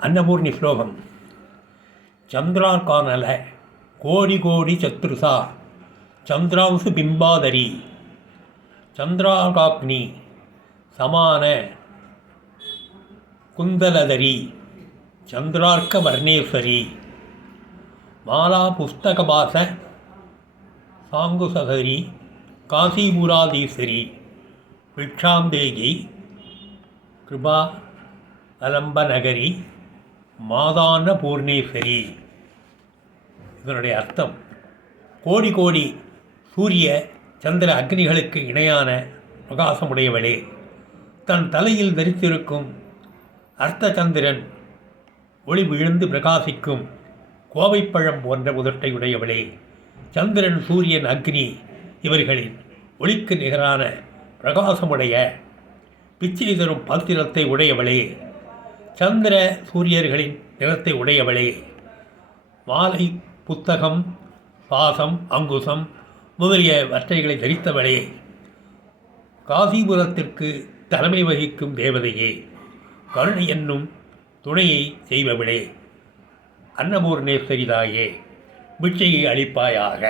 अन्नपूर्णि श्लोकम् चंद्रार्कानल कोटि कोटि चतुर्सा चंद्रांशु बिंबादरी चंद्रार्काग्नि समान कुंदलधरी चंद्रार्कवर्णेश्वरी माला पुस्तकवास सांगुसहरी काशीपुराधीश्वरी भिक्षांदेगी कृपा अलंबनगरी மாதான பூர்ணேஸ்வரி. இதனுடைய அர்த்தம், கோடி கோடி சூரிய சந்திர அக்னிகளுக்கு இணையான பிரகாசமுடையவளே, தன் தலையில் தரித்திருக்கும் அர்த்த சந்திரன் ஒளி விழுந்து பிரகாசிக்கும் கோவைப்பழம் போன்ற உதட்டை உடையவளே, சந்திரன் சூரியன் அக்னி இவர்களின் ஒளிக்கு நிகரான பிரகாசமுடைய பிச்சை தரும் பாத்திரத்தை உடையவளே, சந்திர சூரியர்களின் நிறத்தை உடையவளே, மாலை புத்தகம் பாசம் அங்குசம் முதலிய வற்றைகளை தரித்தவளே, காசிபுரத்திற்கு தலைமை வகிக்கும் தேவதையே, கருணை என்னும் துணையை செய்பவளே, அன்னபூர்ணேஸ்வரி தாயே, பிட்சையை அளிப்பாயாக.